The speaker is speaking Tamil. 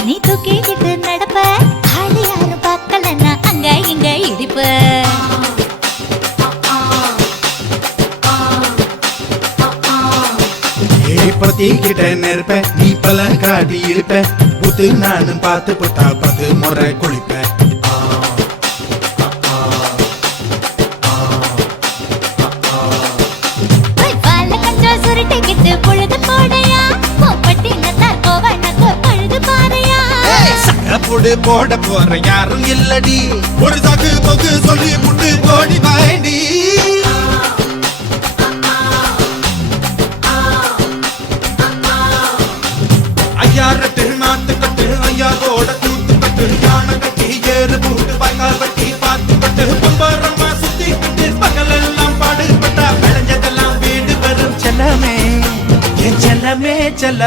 நீ தூக்கிக்கிட்டு நடப்ப ஆளு யாரும் பார்க்கலன்னா அங்க இங்க இடிப்ப பத்திக்கிட்ட நெருப்ப நீ பல காட்டி இருப்ப புத்து நானும் பார்த்து புத்தா பத்து முறை குளிப்பேன் சுருட்டிக்கிட்டு பொழுது போடையா போப்பட்டி நத்தார் கோவனக்கு பழுது பாறையா சகப்புடு போட போற யாரும் இல்லடி ஒரு சாக்கு போக்கு சொல்லி புட்டு ஓடி வாண்டி ஐயாரட்டு நாத்து கட்டு ஐயாவோட கூத்து கட்டு யானை கட்டி ஏறு பூட்டு வாய்க்கால் வட்டி பார்த்து கட்டு பொம்பரமா சுத்தி கட்டு பகல் எல்லாம் பாடுபட்டா விளைஞ்சதெல்லாம் வீடு வரும் செல்லமே என் செல்லமே செல்ல